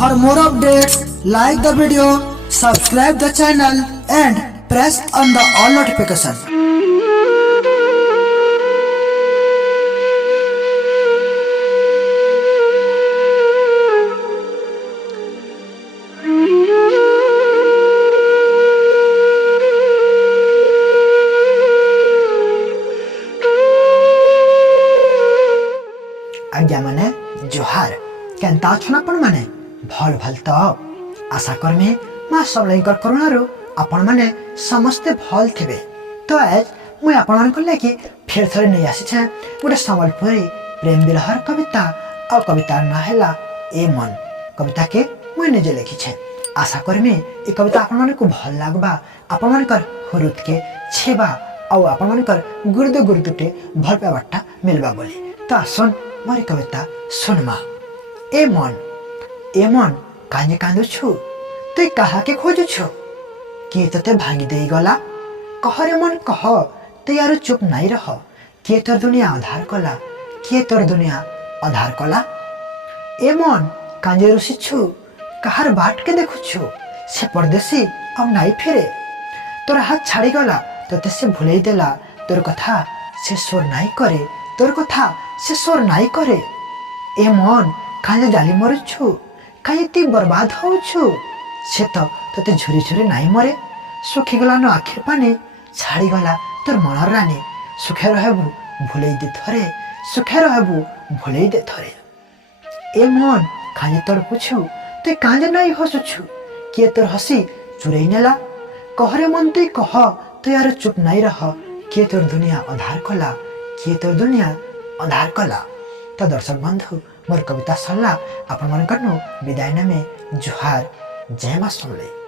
For more updates, like the video, subscribe the channel and press on the all notification. आज्ञा माने जोहार केनता अछन आपण माने भल भल तो आशा करमे मां सबलैंकर करुणारू आपण माने समस्ते भल थिबे। तो आज मुई आपण मान को लेके फिर थरे नै आसी छे गोटे संबलपुरी प्रेम विरहर कविता और कविता ना हैला ए मन। कविता के मुई निजे लिखी छे। आशा करमे ए कविता आपण मान को भल लागबा, आपण मानकर हुरुत के छेबा और आपण मानकर गुरुदुटे भल पाबाटा मिलबा बोली। तो आसन मोरी कविता सुनमा। ए मन काहे कांदु छु, तु कहा के खोजु छु, किए तते भांगी देई गला, कह रे मन कह, तु यार चुप नहीं रह, किए तोर दुनिया आधार कला, किए तोर दुनिया आधार कला। ए मन कांजे रुसी छु, कहार बाट के देखु छु, से परदेसी अब नाई फेरे, तोर हाथ छाड़ी गला तते से भुलई देला, तोर कथा से सोर नाई करे, तोर कथा से सोर नाई करे। ए मन काहे जाली मरु छु, काहे ती बर्बाद हो छु, से तो तते झुरी झुरी नाई मरे, सुखी गला न आखिर पानी, छाड़ी गला तोर मनर रानी, सुखे रहबु भुलई दे थरे, सुखे रहबु भुलई दे थरे। ए मन काहे तोर पुछु, ते काहे नाई हसु छु, किए तोर हसी चुरई नेला, कह रे मन ते कह, तु यार चुप नहीं रह, किए तोर दुनिया आधार कला, किए तोर दुनिया आधार कला। तो दर्शक बंधु मोर कविता सरला, आपण मन विदाय नेमे। जोहार, जय मां समले।